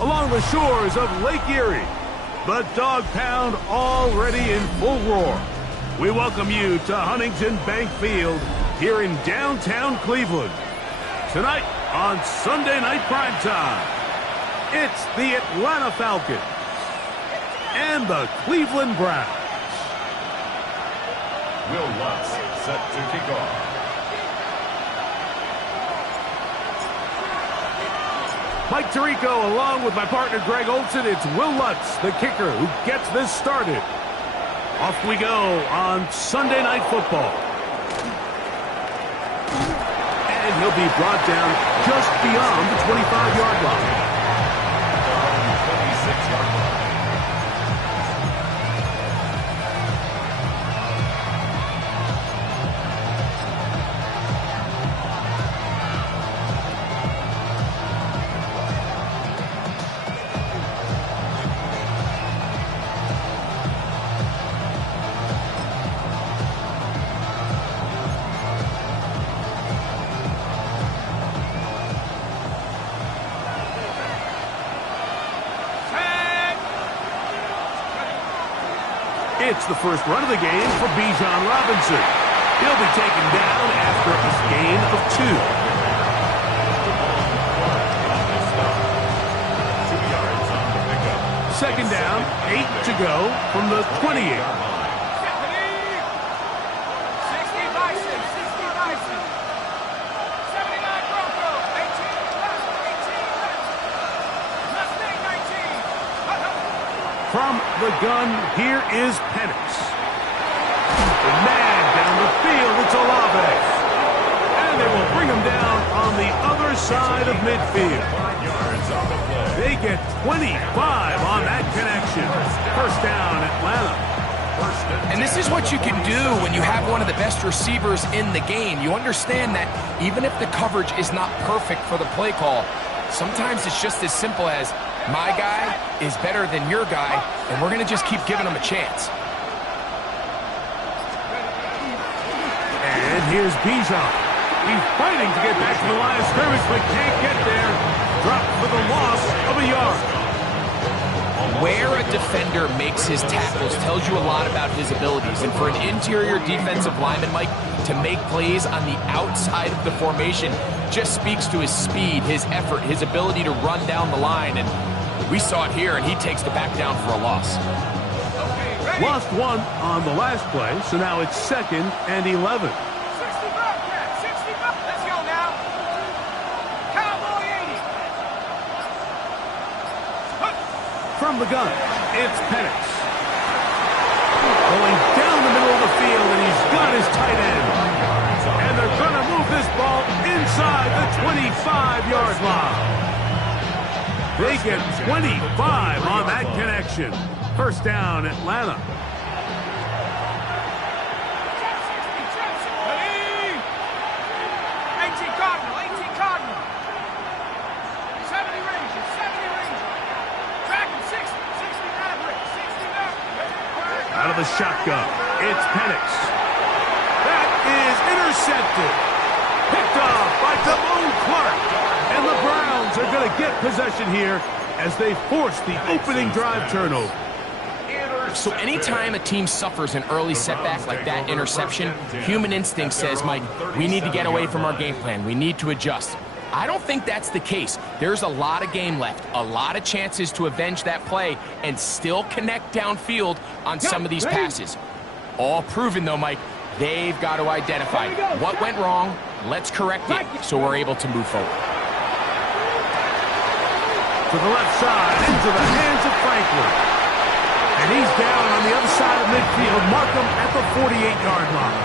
Along the shores of Lake Erie, the Dog Pound already in full roar. We welcome you to Huntington Bank Field here in downtown Cleveland. Tonight on Sunday Night Primetime, it's the Atlanta Falcons and the Cleveland Browns. Will Lutz set to kick off. Mike Tirico along with my partner Greg Olson. It's Will Lutz, the kicker, who gets this started. Off we go on Sunday Night Football. And he'll be brought down just beyond the 25-yard line. 26-yard line. It's the first run of the game for Bijan Robinson. He'll be taken down after a gain of 2. 2 yards on the pickup. Second down, 8 to go from the 28. From the gun, here is Penix. The man down the field, it's Olave. And they will bring him down on the other side of midfield. They get 25 on that connection. First down, Atlanta. And this is what you can do when you have one of the best receivers in the game. You understand that even if the coverage is not perfect for the play call, sometimes it's just as simple as, my guy is better than your guy, and we're going to just keep giving him a chance. And here's Bijan. He's fighting to get back to the line of scrimmage, but can't get there. Dropped for the loss of a yard. Where a defender makes his tackles tells you a lot about his abilities. And for an interior defensive lineman, Mike, to make plays on the outside of the formation just speaks to his speed, his effort, his ability to run down the line. And we saw it here, and he takes the back down for a loss. Lost 1 on the last play, so now it's 2nd and 11. 65, Cat, 65. Let's go now. Cowboy 80. From the gun, it's Penix. Going down the middle of the field, and he's got his tight end. And they're going to move this ball inside the 25-yard line. They get 25 on that connection. First down, Atlanta. 18 Cardinal, 18 Cardinal. 70 Ranger, 70 Ranger. Track him, 60 Maverick, 60 Maverick. Out of the shotgun, it's Penix. That is intercepted. Picked off by Damone Clark. And the Browns are going to get possession here as they force the opening drive turnover. So anytime a team suffers an early setback like that interception, human instinct says, Mike, we need to get away from our game plan. We need to adjust. I don't think that's the case. There's a lot of game left, a lot of chances to avenge that play and still connect downfield on some of these passes. All proven, though, Mike, they've got to identify what went wrong, let's correct it so we're able to move forward. To the left side, into the hands of Franklin. And he's down on the other side of midfield. Markham at the 48-yard line.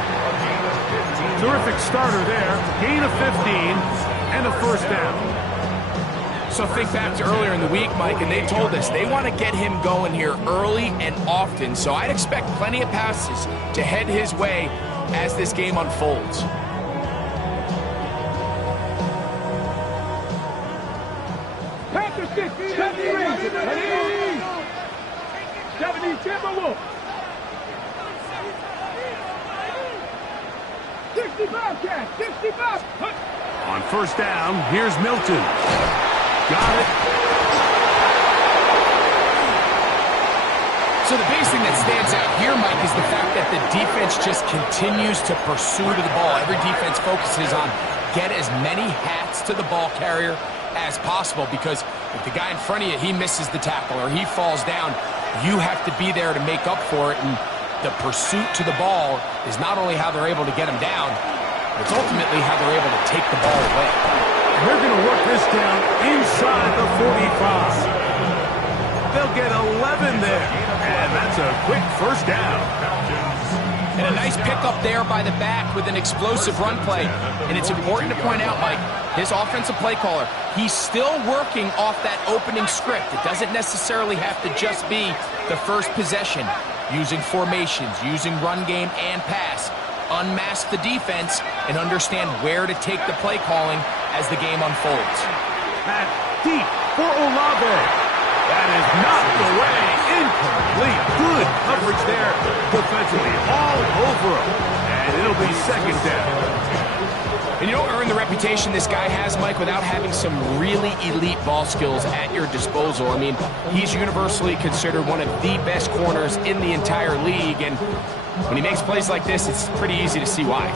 Terrific starter there. Gain of 15 and a first down. also think back to earlier in the week, Mike, and they told us they want to get him going here early and often. So I'd expect plenty of passes to head his way as this game unfolds. Panther 6, 70 Rangers. Ready? 70 Timberwolves. 65 Cats, 65. On first down, here's Milton. Got it. So the biggest thing that stands out here, Mike, is the fact that the defense just continues to pursue to the ball. Every defense focuses on get as many hats to the ball carrier as possible, because if the guy in front of you, he misses the tackle or he falls down, you have to be there to make up for it. And the pursuit to the ball is not only how they're able to get him down, it's ultimately how they're able to take the ball away. They're going to work this down inside the 45. They'll get 11 there, and that's a quick first down. And a nice pickup there by the back with an explosive run play. And it's important to point out, Mike, his offensive play caller, he's still working off that opening script. It doesn't necessarily have to just be the first possession. Using formations, using run game and pass. Unmask the defense and understand where to take the play calling as the game unfolds. Back deep for Olave. That is knocked away. Incomplete. Good coverage there defensively. All over him. And it'll be second down. And you don't earn the reputation this guy has, Mike, without having some really elite ball skills at your disposal. I mean, he's universally considered one of the best corners in the entire league. And when he makes plays like this, it's pretty easy to see why.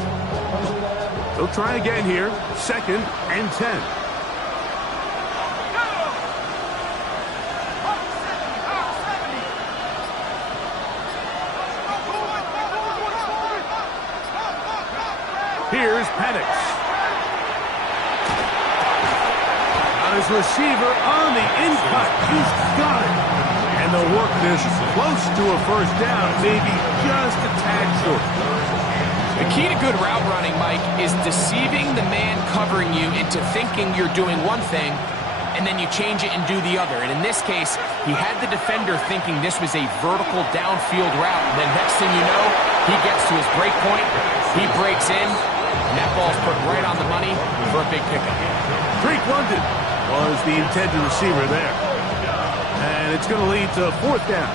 They'll try again here. Second and 10. Here's Penix. On his receiver on the in-cut. He's got it. And they'll work this close to a first down, maybe just a tad short. The key to good route running, Mike, is deceiving the man covering you into thinking you're doing one thing, and then you change it and do the other. And in this case, he had the defender thinking this was a vertical downfield route. And then next thing you know, he gets to his break point, he breaks in, and that ball's put right on the money for a big pickup. Drake London was the intended receiver there. And it's going to lead to fourth down.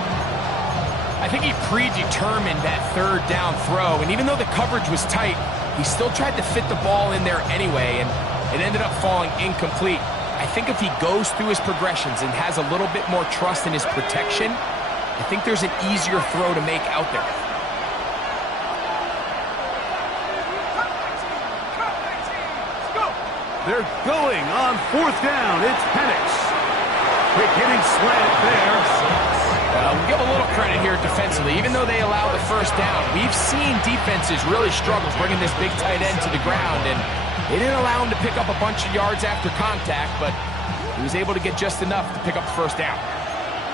I think he predetermined that third down throw, and even though the coverage was tight, he still tried to fit the ball in there anyway, and it ended up falling incomplete. I think if he goes through his progressions and has a little bit more trust in his protection, I think there's an easier throw to make out there. They're going on fourth down. It's Penix. Quick hitting slant there. We'll give a little credit here defensively. Even though they allow the first down, we've seen defenses really struggle bringing this big tight end to the ground, and they didn't allow him to pick up a bunch of yards after contact, but he was able to get just enough to pick up the first down.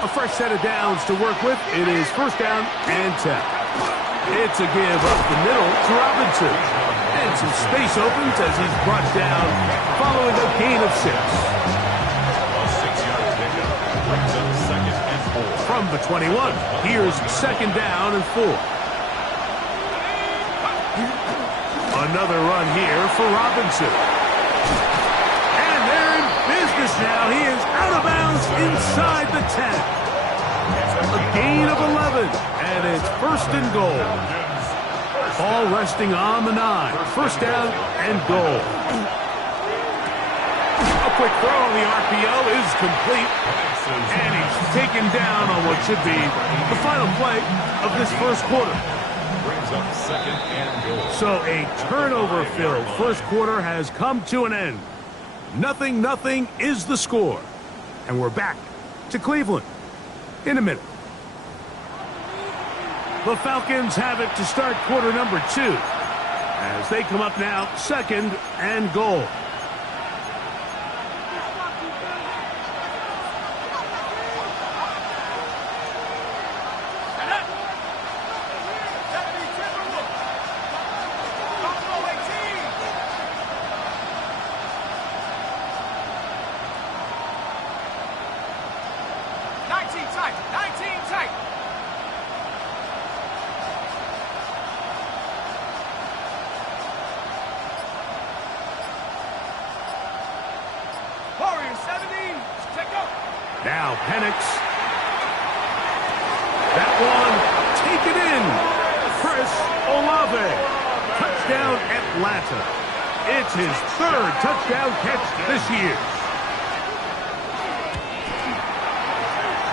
A fresh set of downs to work with. It is first down and 10. It's a give up the middle to Robinson. And some space opens as he's brought down following a gain of 6. From the 21, here's second down and 4. Another run here for Robinson. And they're in business now. He is out of bounds inside the 10. A gain of 11, and it's first and goal. Ball resting on the 9. First down and goal. A quick throw on the RPO is complete. And he's taken down on what should be the final play of this first quarter. Brings up second and goal. So a turnover-filled first quarter has come to an end. 0-0 is the score. And we're back to Cleveland in a minute. The Falcons have it to start quarter number 2 as they come up now second and goal. tight. 19 tight. Warrior 70. Check up. Now Penix. That one, take it in. Chris Olave. Touchdown Atlanta. It's his third touchdown catch this year.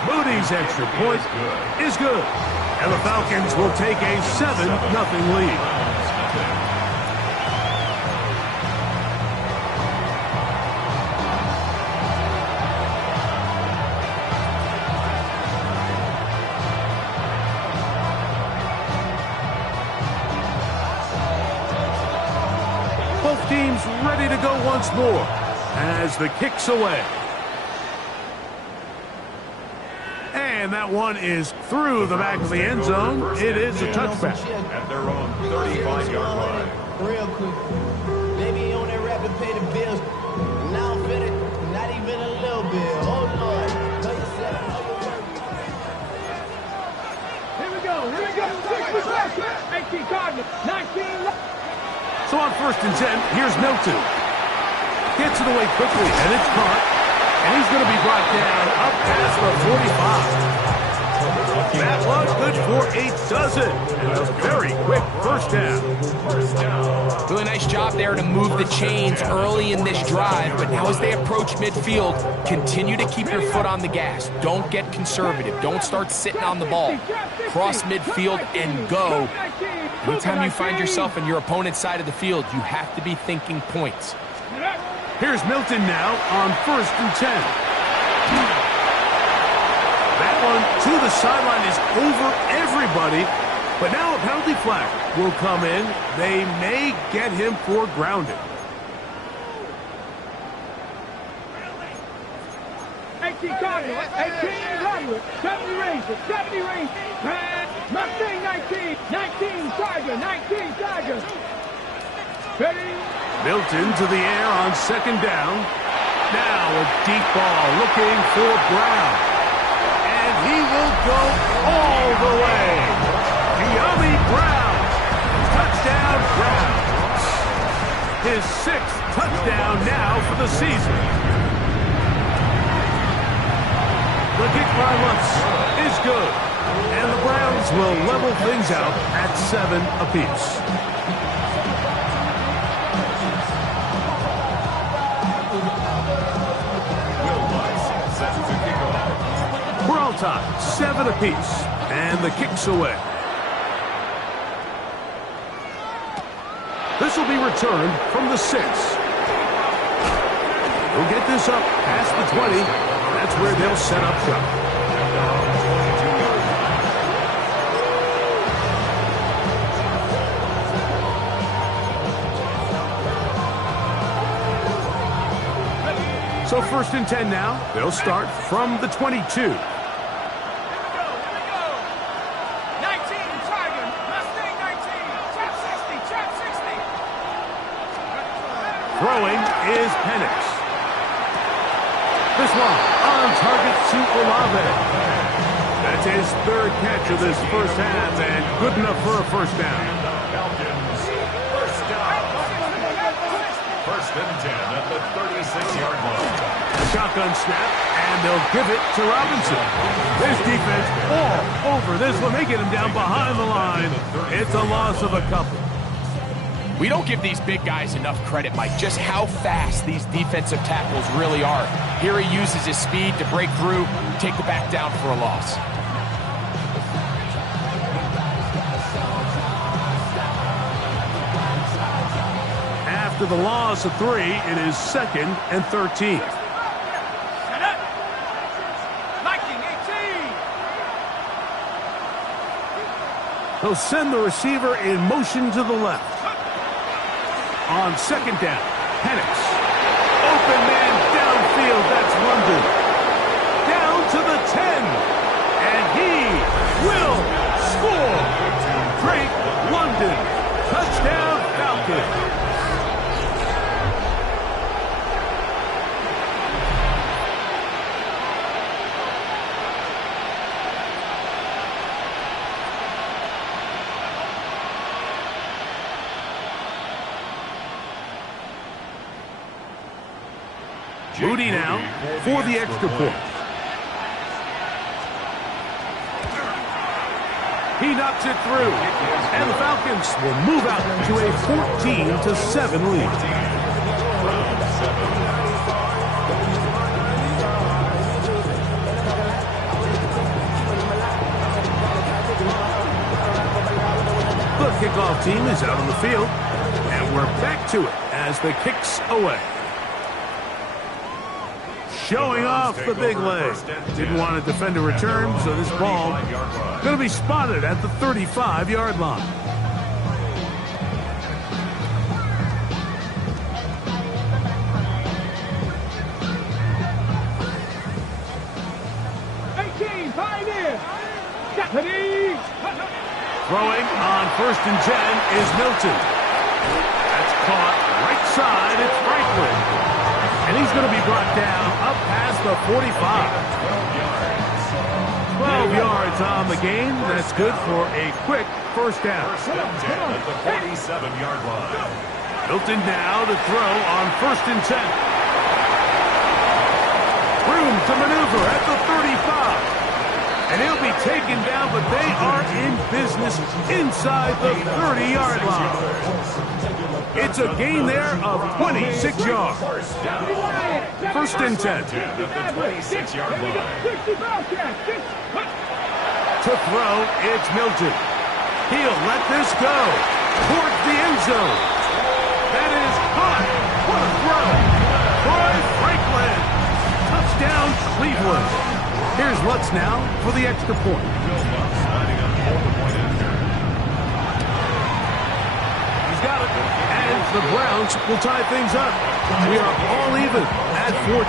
Moody's extra point is good. And the Falcons will take a 7-0 lead. Both teams ready to go once more as the kick's away. And that one is through the back of the end zone. It is a touchback. At their own 35-yard line. Real quick. Maybe on that rapid pay the bills. Now I'm fit it. Not even a little bit. Oh, Lord. Here we go. 18 Cardinals. 19 left. So on 1st and 10, here's Milton. Gets it away quickly, and it's caught. And he's going to be brought down up past the 45. That was good for a dozen. And a very quick first down. Really nice job there to move the chains early in this drive, but now as they approach midfield, continue to keep your foot on the gas. Don't get conservative. Don't start sitting on the ball. Cross midfield and go. Anytime you find yourself in your opponent's side of the field, you have to be thinking points. Here's Milton now on 1st and 10. That one to the sideline is over everybody. But now a penalty flag will come in. They may get him for grounding. 18 Cardinals. 18 Roderick. 70 Rangers. 70 Rangers. Mustang 19. 19 Tiger. 19 Tiger. Ready? Milton to the air on 2nd down. Now a deep ball looking for Brown. And he will go all the way. Giambi Brown. Touchdown Brown. His 6th touchdown now for the season. The kick by Lutz is good. And the Browns will level things out at 7 apiece. We're all tied, 7 apiece, and the kick's away. This will be returned from the 6. We'll get this up past the 20. That's where they'll set up shop. So 1st and 10 now. They'll start from the 22. Throwing is Penix. This one on target to Olave. That's his 3rd catch of this first half and good enough for a first down. Falcons, first down. 1st and 10 at the 36-yard line. A shotgun snap, and they'll give it to Robinson. This defense all over this one. They get him down behind the line. It's a loss of a couple. We don't give these big guys enough credit, Mike, just how fast these defensive tackles really are. Here he uses his speed to break through, take the back down for a loss. After the loss of 3, it is 2nd and 13. They'll send the receiver in motion to the left. On 2nd down, Penix. Open man downfield, that's London. Down to the 10. And he will score. Drake London. Touchdown Falcons. Moody now for the extra point. He knocks it through, and the Falcons will move out to a 14-7 lead. The kickoff team is out on the field, and we're back to it as the kick's away. Showing off the big leg. Didn't want to defend a return, so this ball going to be spotted at the 35-yard line. Throwing on 1st and 10 is Milton. That's caught right side. It's Franklin. And he's going to be brought down up past the 45. 12 yards on the game. That's good for a quick first down. First and 10 at the 47-yard line. Milton now to throw on 1st and 10. Room to maneuver at the 35. And he'll be taken down, but they are in business inside the 30-yard line. It's a gain there of 26 yards. First and 10. At the 26-yard line. To throw, it's Milton. He'll let this go towards the end zone. That is caught. What a throw. Troy Franklin. Touchdown, Cleveland. Here's Lutz now for the extra point. He's got it. And the Browns will tie things up. We are all even at 14.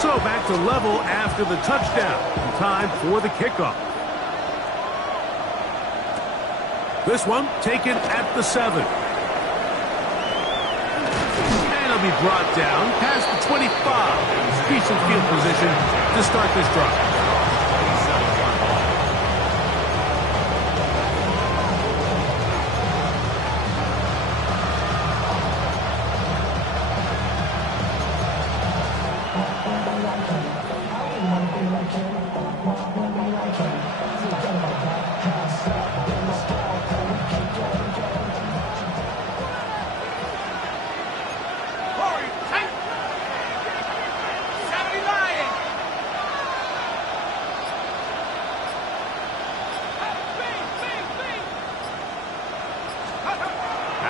So back to level after the touchdown. Time for the kickoff. This one taken at the 7. Be brought down past the 25. Decent field position to start this drive.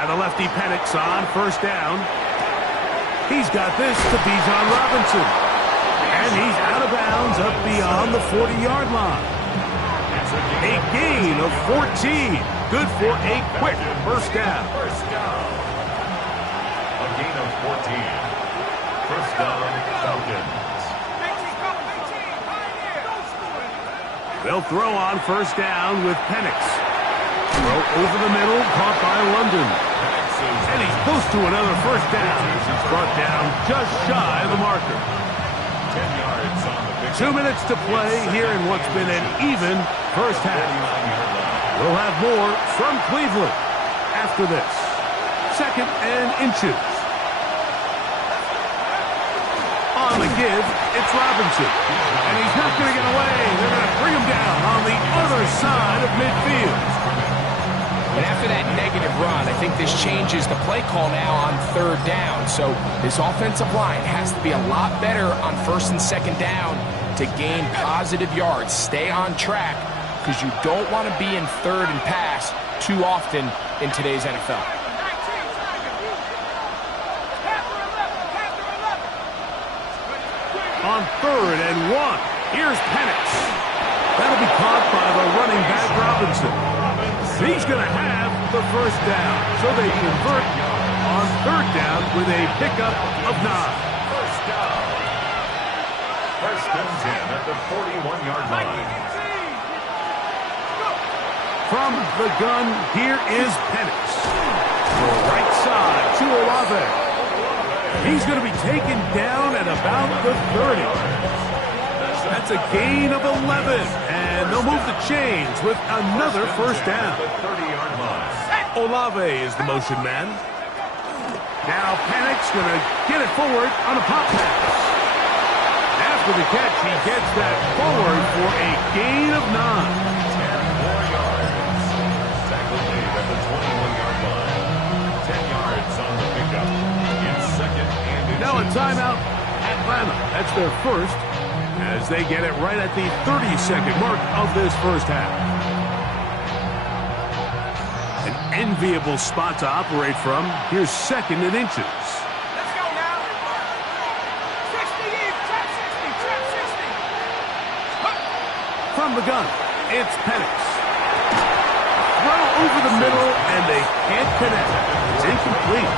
The lefty Penix on 1st down. He's got this to Bijan Robinson. And he's out of bounds up beyond the 40-yard line. A gain of 14. Good for a quick first down. A gain of 14. First down, Falcons. They'll throw on 1st down with Penix. Throw over the middle, caught by London. And he's close to another first down. He's brought down just shy of the marker. 10 yards on the pick. 2 minutes to play here in what's been an even first half. We'll have more from Cleveland after this. 2nd and inches. On the give, it's Robinson. And he's not going to get away. They're going to bring him down on the other side of midfield. And after that negative run, I think this changes the play call now on 3rd down. So this offensive line has to be a lot better on 1st and 2nd down to gain positive yards. Stay on track because you don't want to be in 3rd and pass too often in today's NFL. On 3rd and 1, here's Penix. That'll be caught by the running back Robinson. He's going to have the first down. So they convert on 3rd down with a pickup of 9. First down. First and 10 at the 41-yard line. From the gun, here is Penix. The right side to Olave. He's going to be taken down at about the 30. That's a gain of 11, and they'll move the chains with another first down. 30-yard line. Olave is the motion man. Now Panic's going to get it forward on a pop pass. After the catch, he gets that forward for a gain of 9. 10 more yards. Tackle made at the 21-yard line. 10 yards on the pickup. In second and inches. Now a timeout, Atlanta. That's their first, as they get it right at the 30-second mark of this first half. An enviable spot to operate from. Here's second and inches. Let's go now. 60 in, trap 60. From the gun, it's Penix. Throw over the middle, and they can't connect. It's incomplete.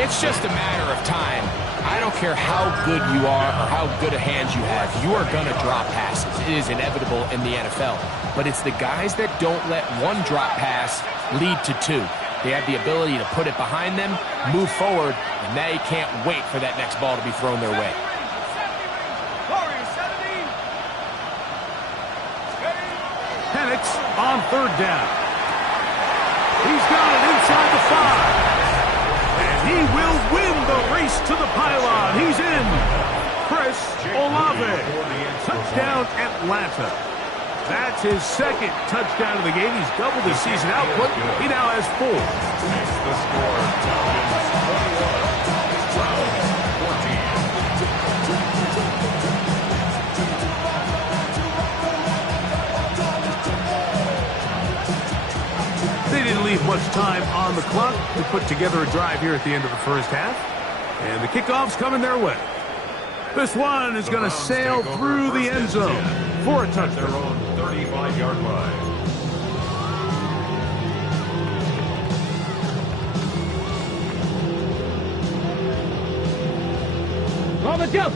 It's just a matter of time. I don't care how good you are or how good a hands you have. You are going to drop passes. It is inevitable in the NFL. But it's the guys that don't let one drop pass lead to two. They have the ability to put it behind them, move forward, and they can't wait for that next ball to be thrown their way. Penix on third down. He's got it inside the 5. And he will win the race to the pylon. He's in. Chris Olave. Touchdown Atlanta. That's his second touchdown of the game. He's doubled his season output. He now has 4. Makes the score Falcons 21, Browns 14. They didn't leave much time on the clock to put together a drive here at the end of the first half. And the kickoff's coming their way. This one is going to sail through the end zone for a touchdown. Their own 35-yard line. On the jump.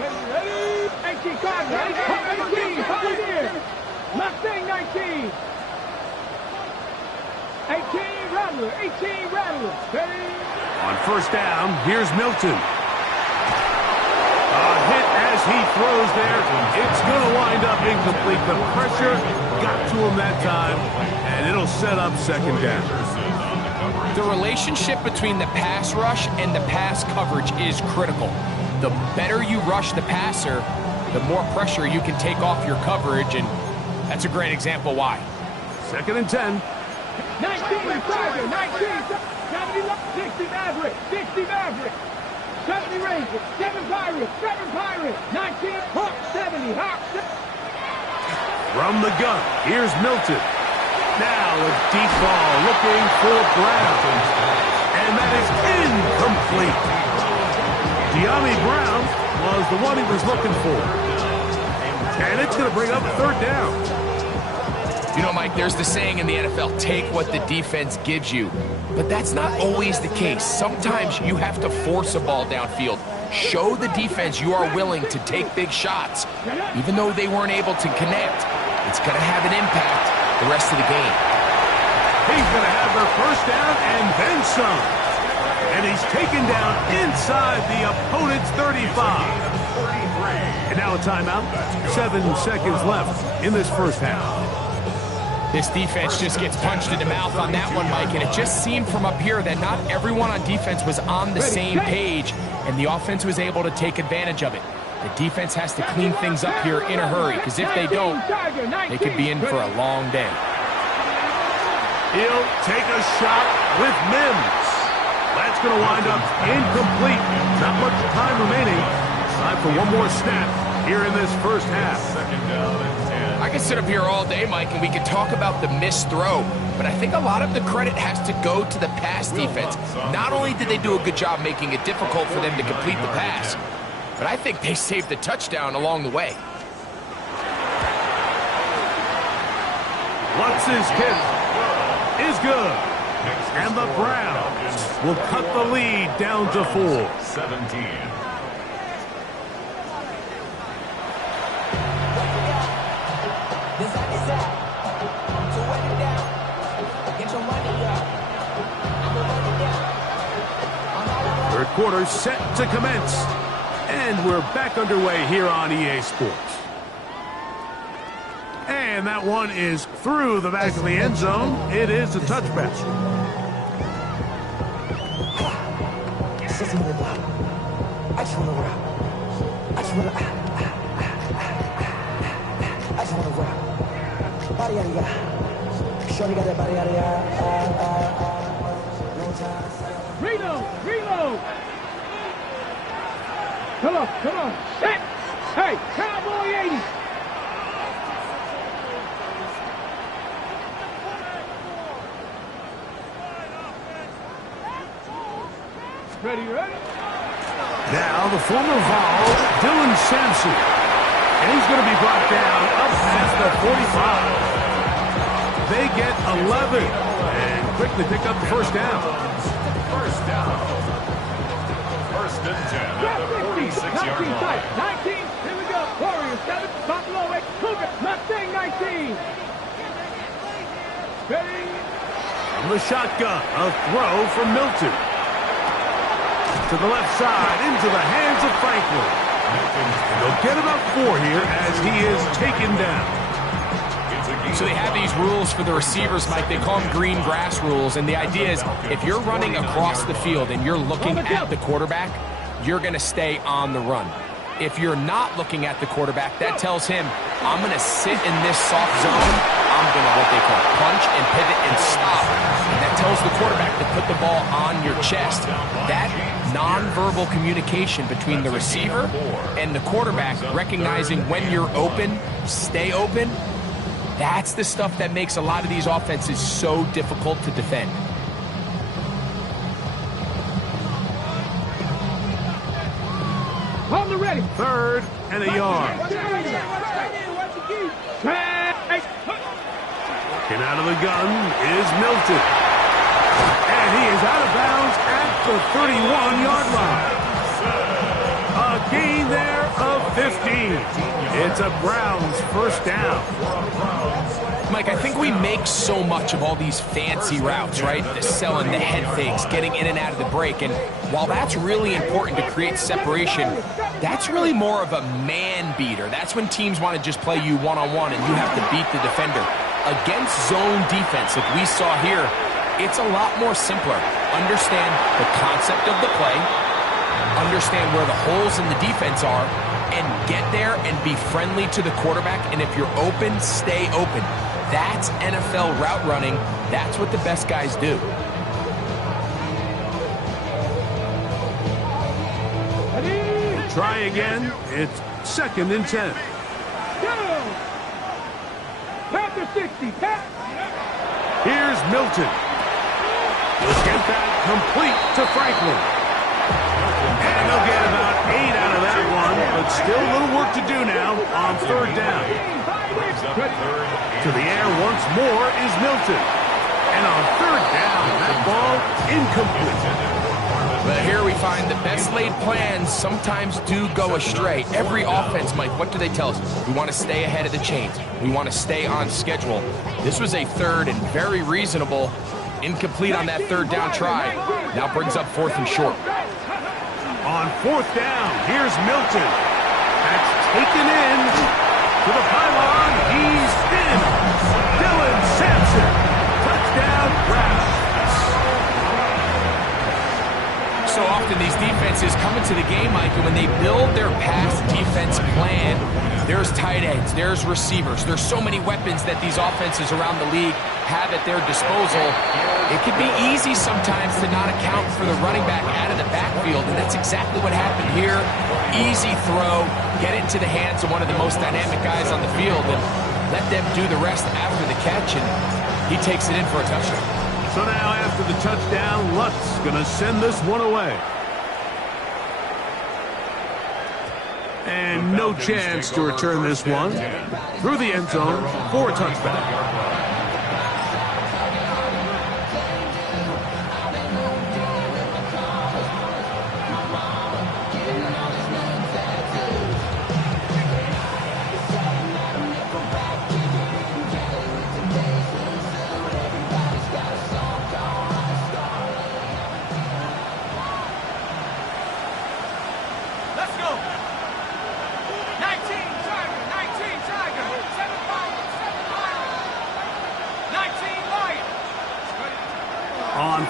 Ready. 18 Cardinals. 18. Hold here. Mustang 19. 18 Rattler. 18 Rattler. Ready. On first down, here's Milton. A hit as he throws there. It's going to wind up incomplete. The pressure got to him that time, and it'll set up second down. The relationship between the pass rush and the pass coverage is critical. The better you rush the passer, the more pressure you can take off your coverage, and that's a great example why. Second and 10. 19 Tiger. 19. 70, 60 Maverick. 60 Maverick. 70 Ranger. 7 Pirate. 7 Pirate. 19 Hawk. 70 Hawk. From the gun, here's Milton. Now a deep ball looking for Brown. And that is incomplete. De'Ami Brown was the one he was looking for. And it's going to bring up third down. You know, Mike, there's the saying in the NFL, take what the defense gives you. But that's not always the case. Sometimes you have to force a ball downfield. Show the defense you are willing to take big shots. Even though they weren't able to connect, it's going to have an impact the rest of the game. He's going to have their first down and then some. And he's taken down inside the opponent's 35. And now a timeout. 7 seconds left in this first half. This defense just gets punched in the mouth on that one, Mike, and it just seemed from up here that not everyone on defense was on the same page, and the offense was able to take advantage of it. The defense has to clean things up here in a hurry, because if they don't, they could be in for a long day. He'll take a shot with Mims. That's going to wind up incomplete. Not much time remaining. Time for one more snap here in this first half. Second down and 10. I could sit up here all day, Mike, and we could talk about the missed throw, but I think a lot of the credit has to go to the pass defense. Not only did they do a good job making it difficult for them to complete the pass, but I think they saved the touchdown along the way. Lutz's kick is good. And the Browns will cut the lead down to 4. 17. quarter set to commence. And we're back underway here on EA Sports. And that one is through the back of the end zone. It is a touchback. Reload! Come on! Set! Hey, Cowboy 80! Ready? Now the former Vol, Dylan Sampson. And he's going to be brought down up past the 45. They get 11 and quickly pick up the first down. First down. First and 10 at the 46-yard line. 19, here we go. Warriors 7, Buffalo 8, Cougar, Mustang 19. Ready? From the shotgun, a throw from Milton. To the left side, into the hands of Franklin. They'll get about 4 here as he is taken down. So they have these rules for the receivers, Mike. They call them green grass rules. And the idea is if you're running across the field and you're looking at the quarterback, you're going to stay on the run. If you're not looking at the quarterback, that tells him, I'm going to sit in this soft zone. I'm going to what they call punch and pivot and stop. And that tells the quarterback to put the ball on your chest. That nonverbal communication between the receiver and the quarterback, recognizing when you're open, stay open, that's the stuff that makes a lot of these offenses so difficult to defend. On the ready. 3rd and a yard. Walking out of the gun is Milton. And he is out of bounds at the 31-yard line. A gain there of 15. It's a Browns first down. Mike, I think we make so much of all these fancy routes, right? The selling, the head fakes, getting in and out of the break. And while that's really important to create separation, that's really more of a man beater. That's when teams want to just play you one-on-one and you have to beat the defender. Against zone defense, like we saw here, it's a lot more simpler. Understand the concept of the play, understand where the holes in the defense are, and get there and be friendly to the quarterback. And if you're open, stay open. That's NFL route running. That's what the best guys do. Try again. It's 2nd and 10. Panther 60. Here's Milton. Let's get that complete to Franklin. And they'll get about 8 out of that one, but still a little work to do now on 3rd down. To the air once more is Milton. And on 3rd down, that ball incomplete. But here we find the best laid plans sometimes do go astray. Every offense, Mike, what do they tell us? We want to stay ahead of the chains. We want to stay on schedule. This was a 3rd and very reasonable. Incomplete on that 3rd down try. Now brings up 4th and short. On 4th down, here's Milton. That's taken in to the pylon. He's in. Dylan Sampson. Touchdown, Browns. So often these defenses come into the game, Mike, and when they build their pass defense plan, there's tight ends, there's receivers, there's so many weapons that these offenses around the league have at their disposal. It can be easy sometimes to not account for the running back out of the backfield, and that's exactly what happened here. Easy throw, get it to the hands of one of the most dynamic guys on the field, and let them do the rest after the catch, and he takes it in for a touchdown. So now after the touchdown, Lutz going to send this one away. And no chance to return this one through the end zone for a touchback.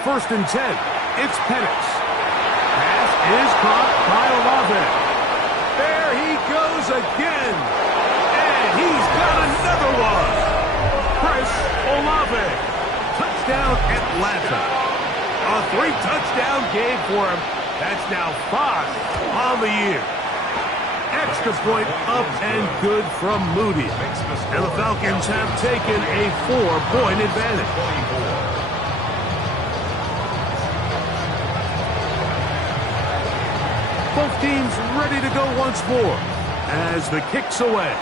first and 10. It's Penix. Pass is caught by Olave. There he goes again. And he's got another one. Chris Olave. Touchdown Atlanta. A 3-touchdown game for him. That's now 5 on the year. Extra point up and good from Moody. And the Falcons have taken a 4-point advantage. Both teams ready to go once more as the kick's away.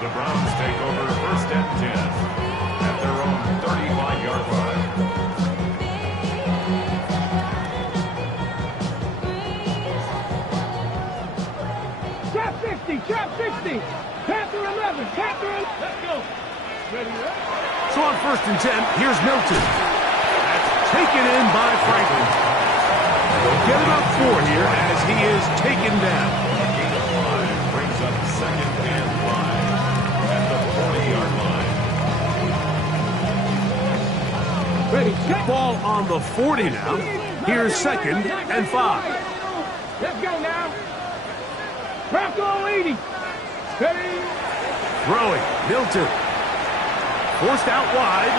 The Browns take over first and 10 at their own 35-yard line. Trap 60, trap 60. Panther 11, Panther 11. Let's go. Ready, ready? So on first and 10, here's Milton. That's taken in by Franklin. They'll get about 4 here as he is taken down. A gain of 5 brings up second and 5 at the 40-yard line. Ready, set. Ball on the 40 now. Here's second and 5. Let's go now. Bronco 80. Ready. Throwing, Milton. Forced out wide.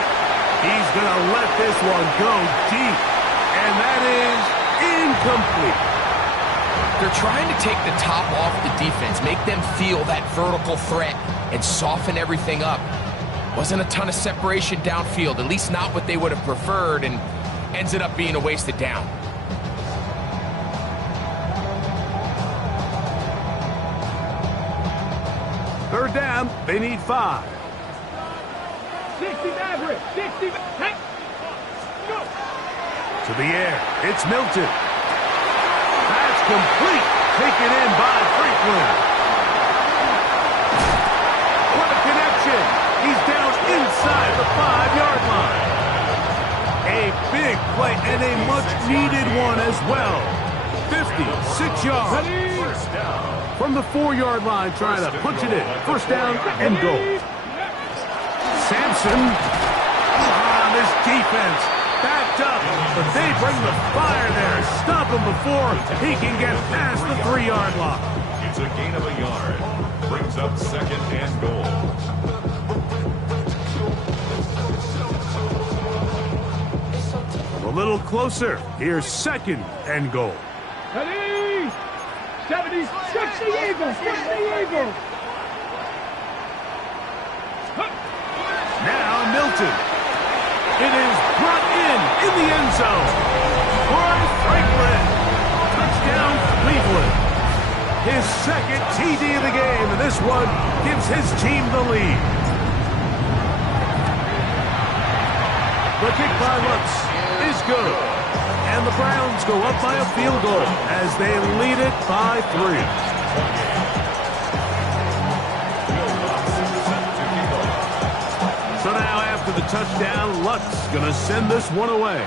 He's going to let this one go deep. And that is incomplete. They're trying to take the top off the defense, make them feel that vertical threat, and soften everything up. Wasn't a ton of separation downfield, at least not what they would have preferred, and ends it up being a wasted down. Third down, they need 5. 60 Maverick, 60. Hey. Go. To the air, it's Milton. That's complete. Taken in by Franklin. What a connection. He's down inside the 5-yard line. A big play and a much-needed one as well. 56 yards. First down. From the 4-yard line, trying to punch it in. First down and goal. Sampson. This defense backed up, but they bring the fire there. Stop him before he can get past the 3-yard line. It's a gain of a yard. Brings up second and goal. A little closer. Here's second and goal. Ready. 70, 60 Eagles, 60 Eagles. Now Milton. It is brought in the end zone. Troy Franklin. Touchdown Cleveland. His second TD of the game, and this one gives his team the lead. The kick by Lutz is good. And the Browns go up by a field goal as they lead it by 3. So now after the touchdown, Lutz going to send this one away.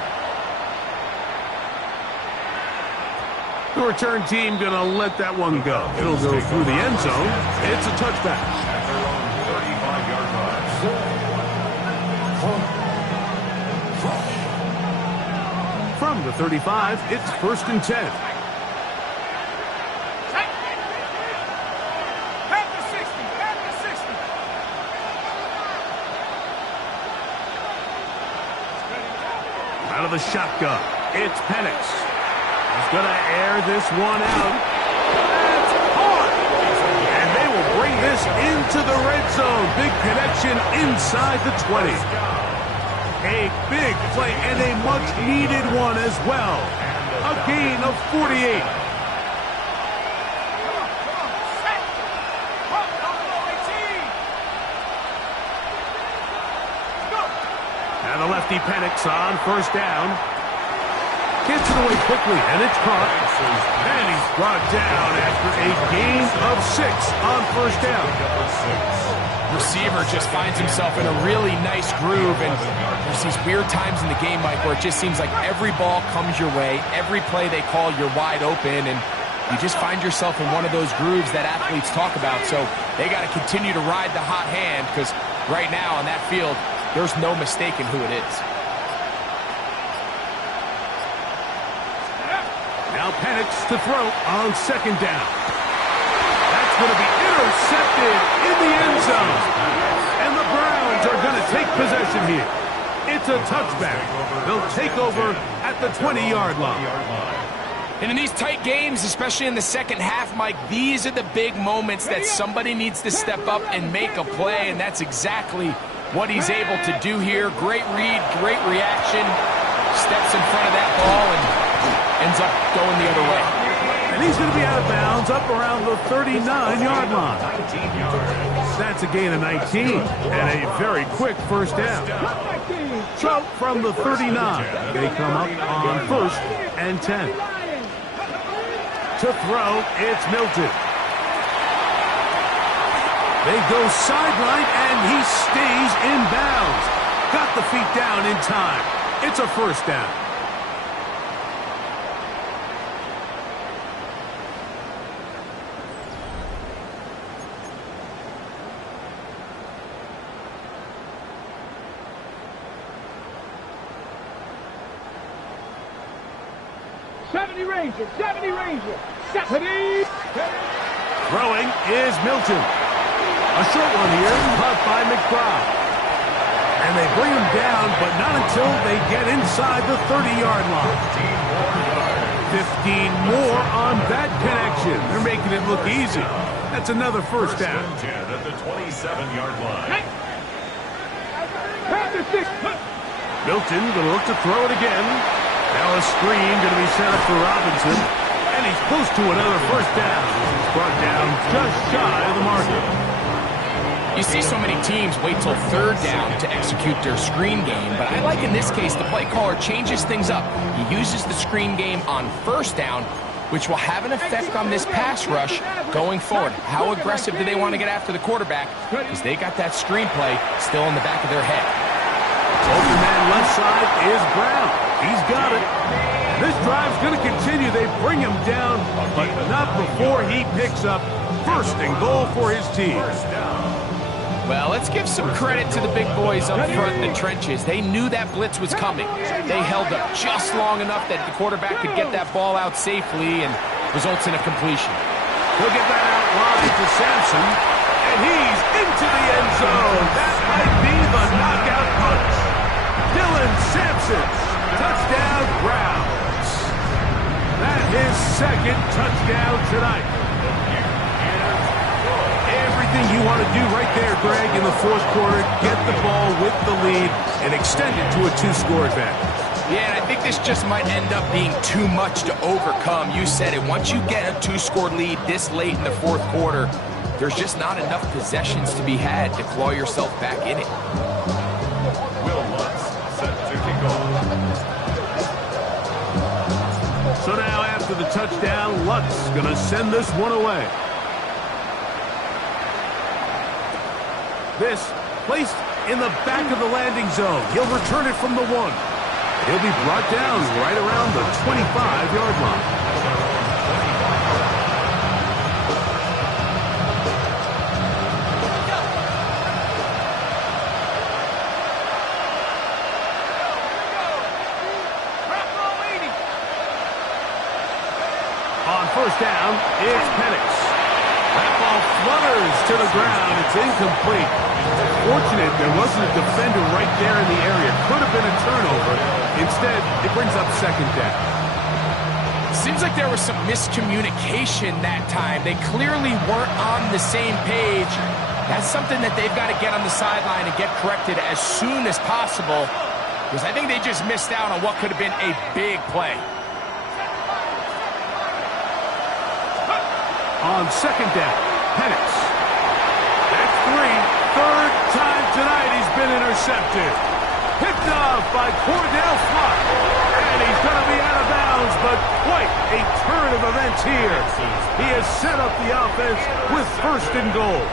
The return team going to let that one go. It'll go through the end zone. It's a touchback. At their own 35-yard line. From the 35, it's first and 10. Out of the shotgun, it's Penix. He's going to air this one out. That's caught! And they will bring this into the red zone. Big connection inside the 20. A big play and a much-needed one as well. A gain of 48. And the lefty Penix on first down. Gets it away quickly, and it's caught. And he's brought down after a gain of 6 on first down. Receiver just finds himself in a really nice groove, and there's these weird times in the game, Mike, where it just seems like every ball comes your way. Every play they call, you're wide open, and you just find yourself in one of those grooves that athletes talk about. So they got to continue to ride the hot hand, because Right now on that field, there's no mistaking who it is. Now Penix to throw on second down. That's going to be intercepted in the end zone. And the Browns are going to take possession here. It's a touchback. They'll take over at the 20-yard line. And in these tight games, especially in the second half, Mike, these are the big moments that somebody needs to step up and make a play, and that's exactly what he's able to do here. Great read, great reaction, steps in front of that ball and ends up going the other way. And he's going to be out of bounds up around the 39-yard line. That's a gain of 19 and a very quick first down. So from the 39, they come up on 1st and 10. To throw, it's Milton. They go sideline, and he stays in bounds. Got the feet down in time. It's a first down. Ranger, 70 Ranger, 70. Throwing is Milton. A short one here, caught by McBride. And they bring him down, but not until they get inside the 30-yard line. 15 more on that connection. They're making it look easy. That's another first down. 10 at the 27-yard line. Milton going to look to throw it again. Now a screen going to be set up for Robinson. And he's close to another first down. He's brought down just shy of the marker. You see so many teams wait till third down to execute their screen game, but I like in this case the play caller changes things up. He uses the screen game on first down, which will have an effect on this pass rush going forward. How aggressive do they want to get after the quarterback? Because they got that screen play still in the back of their head. Open man left side is Brown. He's got it. This drive's going to continue. They bring him down, but not before he picks up first and goal for his team. Well, let's give some credit to the big boys up front in the trenches. They knew that blitz was coming. They held up just long enough that the quarterback could get that ball out safely and results in a completion. He'll get that out wide to Sampson, and he's into the end zone. That might be the knockout punch. Dylan Sampson, touchdown Browns. That's his second touchdown tonight. Everything you want to do right there, Greg, in the fourth quarter, get the ball with the lead and extend it to a two-score advantage. Yeah, and I think this just might end up being too much to overcome. You said it. Once you get a two-score lead this late in the fourth quarter, there's just not enough possessions to be had to claw yourself back in it. So now after the touchdown, Lutz going to send this one away. This placed in the back of the landing zone. He'll return it from the 1. He'll be brought down right around the 25-yard line. On first down, it's Penix. That ball flutters to the ground. It's incomplete. Fortunate there wasn't a defender right there in the area. Could have been a turnover. Instead, it brings up second down. Seems like there was some miscommunication that time. They clearly weren't on the same page. That's something that they've got to get on the sideline and get corrected as soon as possible, because I think they just missed out on what could have been a big play. On second down, Penix. That's 3. Third time tonight he's been intercepted. Picked off by Cordell Flott. And he's going to be out of bounds, but quite a turn of events here. He has set up the offense with first and goal.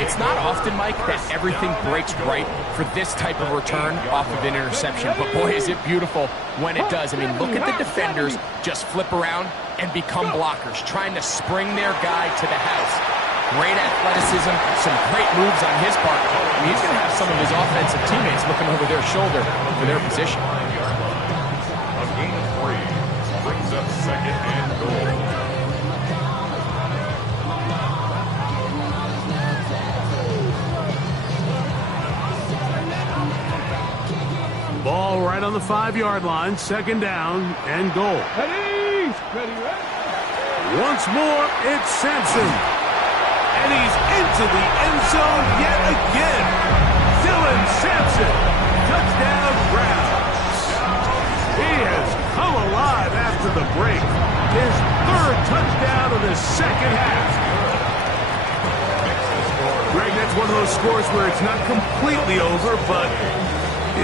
It's not often, Mike, that everything breaks right for this type of return off of an interception. But boy, is it beautiful when it does. I mean, look at the defenders just flip around and become blockers, trying to spring their guy to the house. Great athleticism, some great moves on his part. He's going to have some of his offensive teammates looking over their shoulder for their position. A gain of 3 brings up second and goal. Ball right on the 5-yard line, second down and goal. Ready? Ready, ready. Once more, it's Sampson. And he's into the end zone yet again. Dylan Sampson, touchdown Browns. He has come alive after the break. His 3rd touchdown of the second half. Greg, that's one of those scores where it's not completely over, but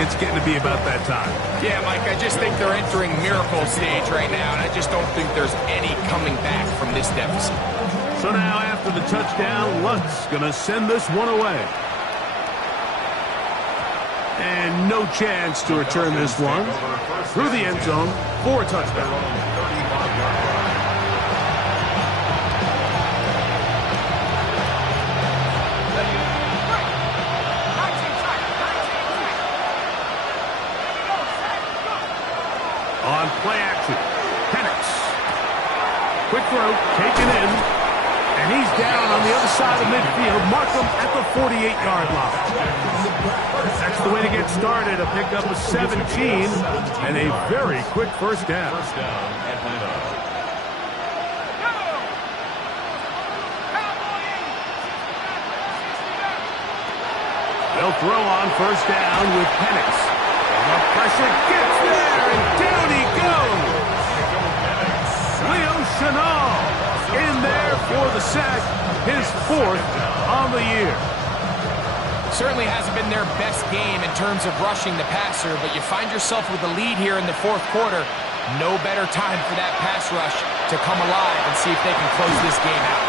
it's getting to be about that time. Yeah, Mike, I just think they're entering miracle stage right now, and I just don't think there's any coming back from this deficit. So now after the touchdown, Lunt's going to send this one away. And no chance to return this one through the end zone for a touchdown. On play action, Penix. Quick throw, taken in, and he's down on the other side of midfield. Mark him at the 48-yard line. That's the way to get started, a pickup of 17, and a very quick first down. They'll throw on first down with Penix. The pressure gets there, and down he goes. Leo Chenal in there for the sack, his 4th on the year. Certainly hasn't been their best game in terms of rushing the passer, but you find yourself with a lead here in the 4th quarter. No better time for that pass rush to come alive and see if they can close this game out.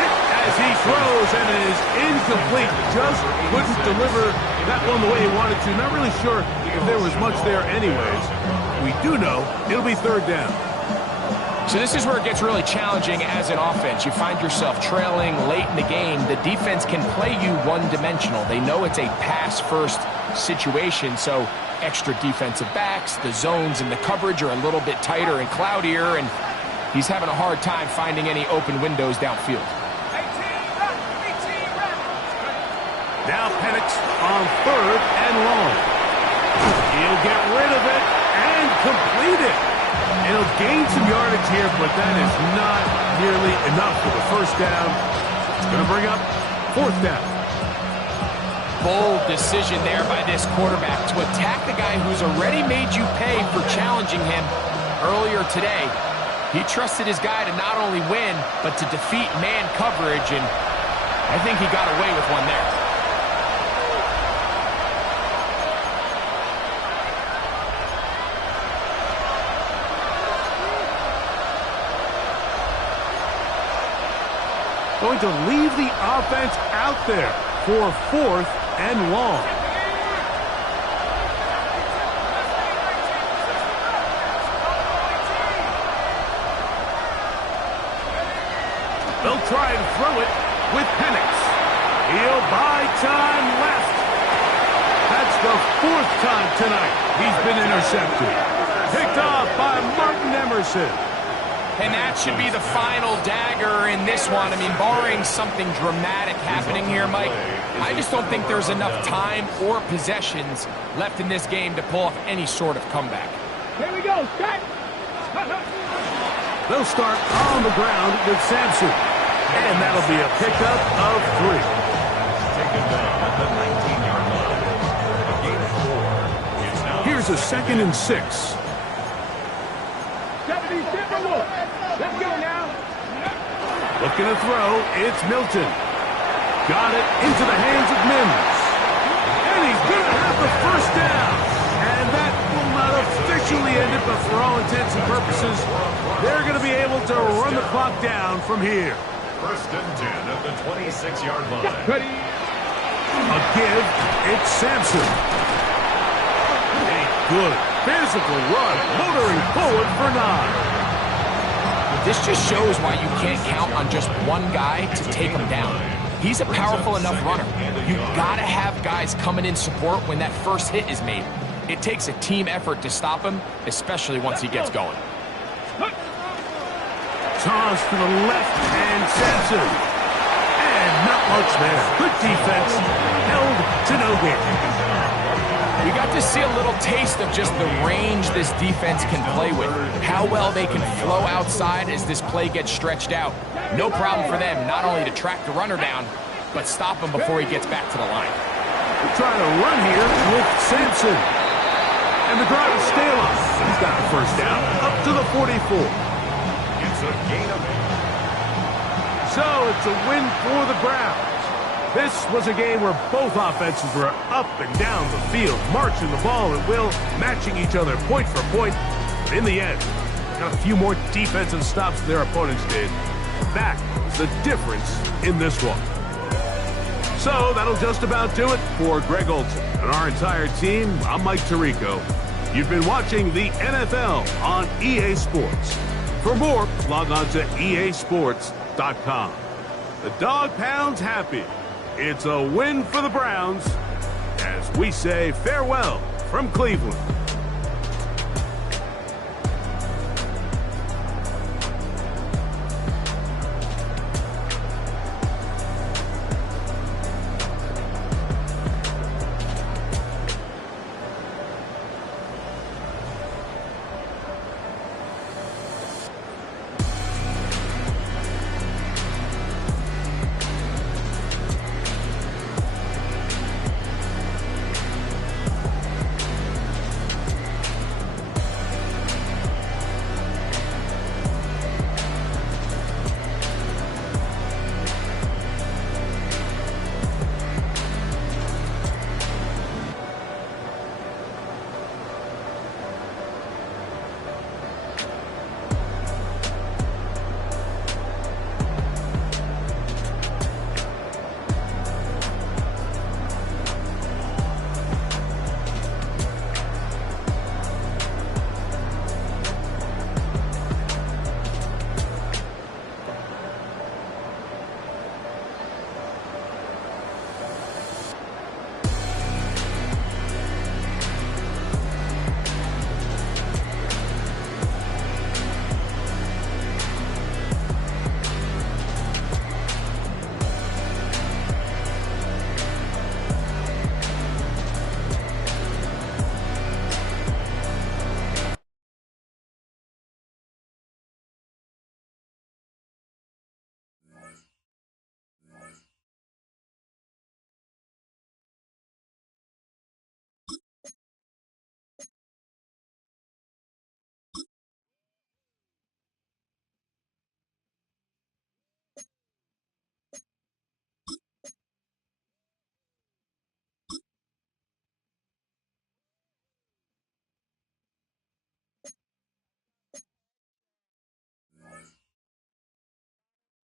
Hit as he throws, and it is incomplete. Just couldn't deliver that one the way he wanted to. Not really sure if there was much there anyways. We do know it'll be 3rd down. So this is where it gets really challenging as an offense. You find yourself trailing late in the game. The defense can play you one-dimensional. They know it's a pass-first situation, so extra defensive backs, the zones and the coverage are a little bit tighter and cloudier, and he's having a hard time finding any open windows downfield. Now Penix on 3rd and long. He'll get rid of it and complete it. He'll gain some yardage here, but that is not nearly enough for the first down. It's going to bring up 4th down. Bold decision there by this quarterback to attack the guy who's already made you pay for challenging him earlier today. He trusted his guy to not only win, but to defeat man coverage, and I think he got away with one there. Going to leave the offense out there for 4th and long. They'll try and throw it with Penix. He'll buy time left. That's the 4th time tonight he's been intercepted. Picked off by Martin Emerson. And that should be the final dagger in this one. I mean, barring something dramatic happening here, Mike, I just don't think there's enough time or possessions left in this game to pull off any sort of comeback. Here we go, set. They'll start on the ground with Sampson. And that'll be a pickup of 3. Taken down at the 19-yard line. A gain of 4. It's now Here's a 2nd and 6. 70 Timberwolves. Let's go now. Looking to throw, it's Milton. Got it into the hands of Mims. And he's going to have the first down. And that will not officially end it, but for all intents and purposes, they're going to be able to run the clock down from here. 1st and 10 at the 26-yard line. Ready. A give, it's Sampson. A good physical run, motoring forward for 9. This just shows why you can't count on just one guy to take him down. He's a powerful enough runner. You gotta have guys coming in support when that first hit is made. It takes a team effort to stop him, especially once he gets going. Toss to the left, and Sampson. And not much there. Good defense. Held to no gain. We got to see a little taste of just the range this defense can play with. How well they can flow outside as this play gets stretched out. No problem for them not only to track the runner down, but stop him before he gets back to the line. We're trying to run here with Sampson. And the drive is still up. He's got the first down up to the 44. It's a gain of 8. So it's a win for the Browns. This was a game where both offenses were up and down the field, marching the ball at will, matching each other point for point. But in the end, got a few more defensive stops than their opponents did. That was the difference in this one. So that'll just about do it for Greg Olson and our entire team. I'm Mike Tirico. You've been watching the NFL on EA Sports. For more, log on to easports.com. The Dog Pound's happy. It's a win for the Browns as we say farewell from Cleveland.